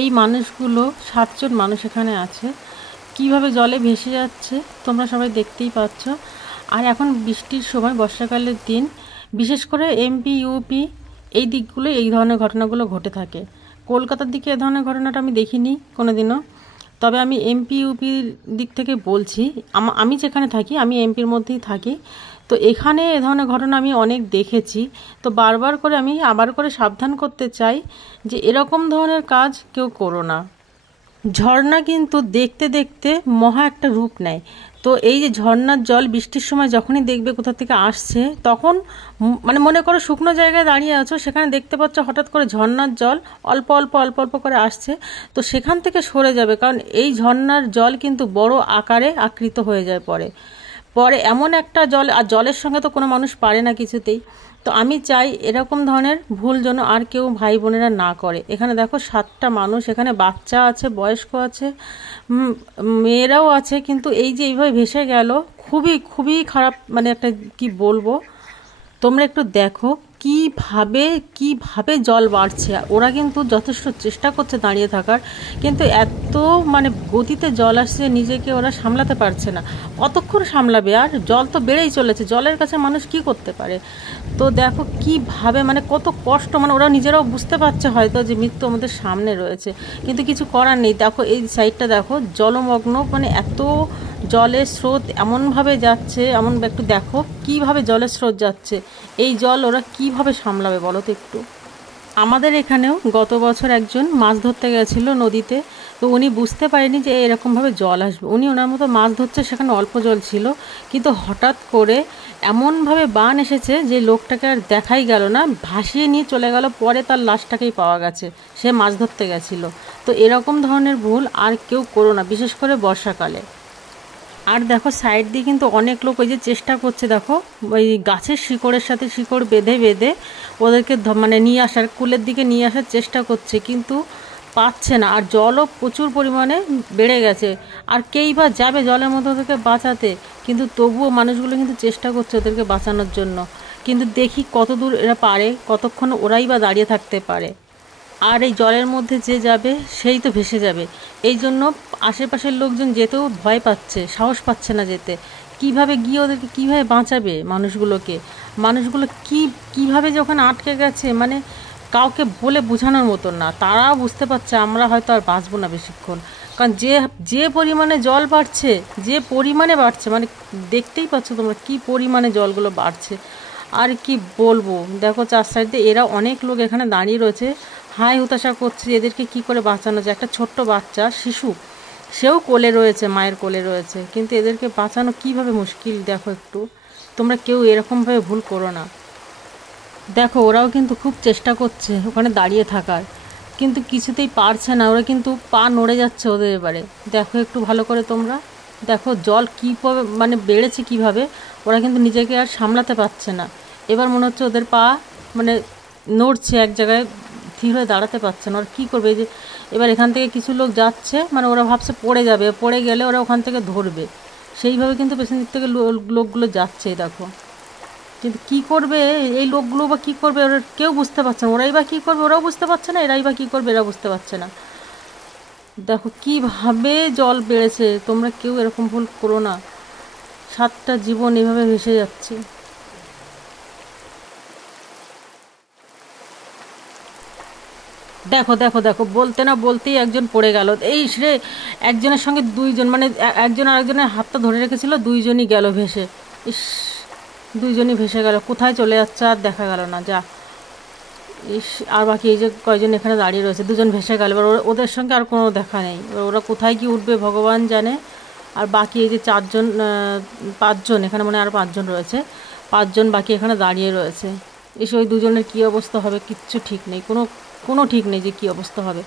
এই মানুষগুলো 7জন মানুষ এখানে আছে, কিভাবে জলে ভেসে যাচ্ছে তোমরা সবাই দেখতেই পাচ্ছ। আর এখন বৃষ্টির সময়, বর্ষাকালের দিন, বিশেষ করে এমপি ইউপি এই দিকগুলো এই ধরনের ঘটনাগুলো ঘটে থাকে। কলকাতার দিকে এ ধরনের ঘটনাটা আমি দেখিনি কোনোদিনও, তবে আমি এমপি ইউপির দিক থেকে বলছি। আমি যেখানে থাকি, আমি এমপির মধ্যেই থাকি, তো এখানে এ ধরনের ঘটনা আমি অনেক দেখেছি। তো বারবার করে আমি আবার করে সাবধান করতে চাই যে এরকম ধরনের কাজ কেউ করো না। ঝর্ণা কিন্তু দেখতে দেখতে মহা একটা রূপ নেয়। তো এই যে ঝর্ণার জল বৃষ্টির সময় যখনই দেখবে কোথা থেকে আসছে, তখন মানে মনে করো শুকনো জায়গায় দাঁড়িয়ে আছো, সেখানে দেখতে পাচ্ছ হঠাৎ করে ঝর্ণার জল অল্প অল্প অল্প অল্প করে আসছে, তো সেখান থেকে সরে যাবে, কারণ এই ঝর্ণার জল কিন্তু বড় আকারে আকৃত হয়ে যায় পরে পরে এমন একটা জল, আর জলের সঙ্গে তো কোনো মানুষ পারে না কিছুতেই। তো আমি চাই এরকম ধরনের ভুল যেন আর কেউ ভাই বোনেরা না করে। এখানে দেখো 7টা মানুষ, এখানে বাচ্চা আছে, বয়স্ক আছে, মেয়েরাও আছে, কিন্তু এই যে এইভাবে ভেসে গেল, খুবই খুবই খারাপ, মানে একটা কি বলবো। তোমরা একটু দেখো কিভাবে কিভাবে জল বাড়ছে। ওরা কিন্তু যথেষ্ট চেষ্টা করছে দাঁড়িয়ে থাকার, কিন্তু এত মানে গতিতে জল আসছে, নিজেকে ওরা সামলাতে পারছে না। কতক্ষণ সামলাবে, আর জল তো বেড়েই চলেছে, জলের কাছে মানুষ কি করতে পারে। তো দেখো কিভাবে, মানে কত কষ্ট, মানে ওরা নিজেরাও বুঝতে পারছে হয়তো যে মৃত্যু আমাদের সামনে রয়েছে, কিন্তু কিছু করার নেই। দেখো এই সাইডটা দেখো জলমগ্ন, মানে এত জলের স্রোত এমনভাবে যাচ্ছে, এমন একটু দেখো কিভাবে জলের স্রোত যাচ্ছে। এই জল ওরা কিভাবে সামলাবে বলো তো একটু। আমাদের এখানেও গত বছর একজন মাছ ধরতে গেছিল নদীতে, তো উনি বুঝতে পারেনি যে এরকমভাবে জল আসবে। উনি ওনার মতো মাছ ধরছে, সেখানে অল্প জল ছিল, কিন্তু হঠাৎ করে এমনভাবে বান এসেছে যে লোকটাকে আর দেখাই গেল না, ভাসিয়ে নিয়ে চলে গেল। পরে তার লাশটাকেই পাওয়া গেছে, সে মাছ ধরতে গেছিল। তো এরকম ধরনের ভুল আর কেউ করো না, বিশেষ করে বর্ষাকালে। আর দেখো সাইড দিয়ে কিন্তু অনেক লোক ওই যে চেষ্টা করছে, দেখো ওই গাছের শিকড়ের সাথে শিকড় বেঁধে বেঁধে ওদেরকে মানে নিয়ে আসার, কুলের দিকে নিয়ে আসার চেষ্টা করছে, কিন্তু পাচ্ছে না। আর জলও প্রচুর পরিমাণে বেড়ে গেছে, আর কেই বা যাবে জলের মধ্যে ওদেরকে বাঁচাতে, কিন্তু তবুও মানুষগুলো কিন্তু চেষ্টা করছে ওদেরকে বাঁচানোর জন্য। কিন্তু দেখি কত দূর এরা পারে, কতক্ষণ ওরাই বা দাঁড়িয়ে থাকতে পারে। আর এই জলের মধ্যে যে যাবে সেই তো ভেসে যাবে, এই জন্য আশেপাশের লোকজন যেতেও ভয় পাচ্ছে, সাহস পাচ্ছে না যেতে। কিভাবে গিয়ে ওদেরকে কীভাবে বাঁচাবে মানুষগুলোকে, মানুষগুলো কিভাবে যে ওখানে আটকে গেছে, মানে কাউকে বলে বোঝানোর মতন না। তারাও বুঝতে পারছে আমরা হয়তো আর বাঁচবো না বেশিক্ষণ, কারণ যে যে পরিমাণে জল বাড়ছে, যে পরিমাণে বাড়ছে, মানে দেখতেই পাচ্ছ তোমরা কি পরিমাণে জলগুলো বাড়ছে। আর কি বলবো, দেখো 4 সাইড দিয়ে এরা অনেক লোক এখানে দাঁড়িয়ে রয়েছে, হাই হুতাশা করছে এদেরকে কি করে বাঁচানো যায়। একটা ছোট্ট বাচ্চা শিশু, সেও কোলে রয়েছে, মায়ের কোলে রয়েছে, কিন্তু এদেরকে বাঁচানো কিভাবে মুশকিল। দেখো একটু তোমরা কেউ এরকমভাবে ভুল করো না। দেখো ওরাও কিন্তু খুব চেষ্টা করছে ওখানে দাঁড়িয়ে থাকার, কিন্তু কিছুতেই পারছে না, ওরা কিন্তু পা নড়ে যাচ্ছে ওদের। এবারে দেখো একটু ভালো করে তোমরা দেখো জল কীভাবে মানে বেড়েছে কিভাবে, ওরা কিন্তু নিজেকে আর সামলাতে পারছে না। এবার মনে হচ্ছে ওদের পা মানে নড়ছে, এক জায়গায় স্থির হয়ে দাঁড়াতে পারছে না। ওরা কী করবে, এই যে এবার এখান থেকে কিছু লোক যাচ্ছে, মানে ওরা ভাবছে পড়ে যাবে, পড়ে গেলে ওরা ওখান থেকে ধরবে, সেইভাবে কিন্তু পেছন দিক থেকে লোকগুলো যাচ্ছে দেখো। কিন্তু কী করবে এই লোকগুলো, বা কী করবে ওরা কেউ বুঝতে পারছে না। ওরাই বা কী করবে ওরাও বুঝতে পারছে না, এরাই বা কী করবে এরা বুঝতে পারছে না। দেখো কীভাবে জল বেড়েছে, তোমরা কেউ এরকম ভুল করো না। 7টা জীবন এভাবে ভেসে যাচ্ছে। দেখো দেখো দেখো বলতে না বলতেই একজন পড়ে গেল। এই রে, একজনের সঙ্গে 2জন, মানে একজন আরেকজনের হাতটা ধরে রেখেছিল, 2জনই গেল ভেসে। ইস, 2জনই ভেসে গেল, কোথায় চলে যাচ্ছে আর দেখা গেল না। যা, ইস, আর বাকি এই যে কয়জন এখানে দাঁড়িয়ে রয়েছে, 2জন ভেসে গেল, এবার ওদের সঙ্গে আর কোনো দেখা নেই। এবার ওরা কোথায় কি উঠবে ভগবান জানে। আর বাকি এই যে 4জন 5জন এখানে, মানে আর 5জন রয়েছে, 5জন বাকি এখানে দাঁড়িয়ে রয়েছে। এসে ওই 2জনের কী অবস্থা হবে কিচ্ছু ঠিক নেই, কোনো কোনো ঠিক নেই যে কী অবস্থা হবে।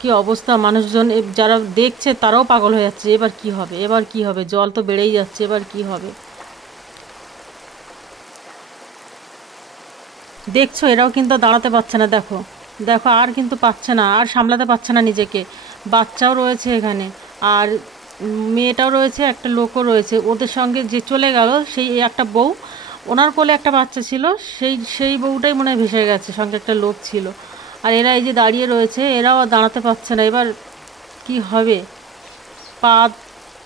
কী অবস্থা, মানুষজন যারা দেখছে তারাও পাগল হয়ে যাচ্ছে, এবার কি হবে, এবার কি হবে, জল তো বেড়েই যাচ্ছে, এবার কি হবে। দেখছো এরাও কিন্তু দাঁড়াতে পারছে না, দেখো দেখো আর কিন্তু পাচ্ছে না, আর সামলাতে পারছে না নিজেকে। বাচ্চাও রয়েছে এখানে, আর মেয়েটাও রয়েছে, একটা লোকও রয়েছে ওদের সঙ্গে, যে চলে গেল সেই একটা বউ, ওনার কোলে একটা বাচ্চা ছিল, সেই সেই বউটাই মনে হয় ভেসে গেছে, সঙ্গে একটা লোক ছিল। আর এরা এই যে দাঁড়িয়ে রয়েছে, এরাও আর দাঁড়াতে পারছে না। এবার কি হবে? পা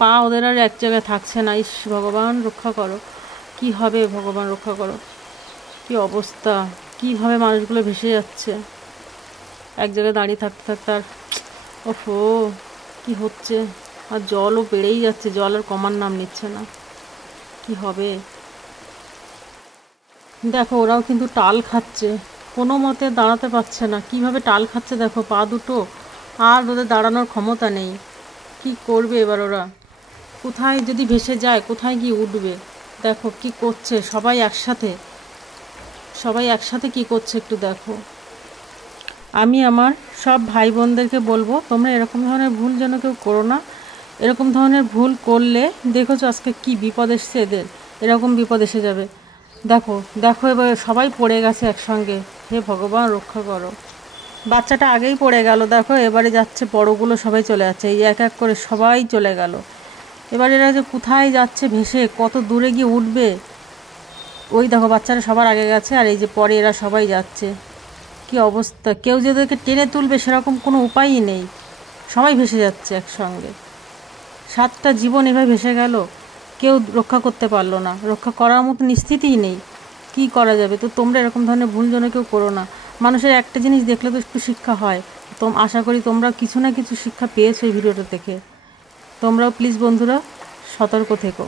পা ওদের আর এক জায়গায় থাকছে না। ইস ভগবান রক্ষা করো, কি হবে ভগবান রক্ষা করো, কি অবস্থা, কীভাবে মানুষগুলো ভেসে যাচ্ছে এক জায়গায় দাঁড়িয়ে থাকতে থাকতে। আর ওফো কি হচ্ছে, আর জলও বেড়েই যাচ্ছে, জল আর কমার নাম নিচ্ছে না, কি হবে। দেখো ওরাও কিন্তু টাল খাচ্ছে, কোনো মতে দাঁড়াতে পারছে না, কিভাবে টাল খাচ্ছে দেখো পা দুটো, আর ওদের দাঁড়ানোর ক্ষমতা নেই। কি করবে এবার ওরা? কোথায় যদি ভেসে যায়, কোথায় গিয়ে উঠবে? দেখো কি করছে সবাই একসাথে, সবাই একসাথে কি করছে একটু দেখো। আমি আমার সব ভাই বোনদেরকে বলবো, তোমরা এরকম ধরনের ভুল যেন কেউ করো না। এরকম ধরনের ভুল করলে দেখেছো আজকে কি বিপদ এসছে এদের, এরকম বিপদ এসে যাবে। দেখো দেখো এবার সবাই পড়ে গেছে একসঙ্গে, হে ভগবান রক্ষা করো। বাচ্চাটা আগেই পড়ে গেল, দেখো এবারে যাচ্ছে বড়গুলো সবাই চলে যাচ্ছে, এই এক এক করে সবাই চলে গেল। এবার এরা যে কোথায় যাচ্ছে ভেসে, কত দূরে গিয়ে উঠবে। ওই দেখো বাচ্চারা সবার আগে গেছে, আর এই যে পরে এরা সবাই যাচ্ছে। কি অবস্থা, কেউ যে ওদেরকে টেনে তুলবে সেরকম কোনো উপায়ই নেই, সবাই ভেসে যাচ্ছে একসঙ্গে। 7টা জীবন এভাবে ভেসে গেল, কেউ রক্ষা করতে পারলো না, রক্ষা করার মতো নিশ্চিতই নেই, কি করা যাবে। তো তোমরা এরকম ধরনের ভুল যেন কেউ করো না। মানুষের একটা জিনিস দেখলে তো একটু শিক্ষা হয়, তো আশা করি তোমরা কিছু না কিছু শিক্ষা পেয়েছো এই ভিডিওটা থেকে। তোমরাও প্লিজ বন্ধুরা সতর্ক থেকো।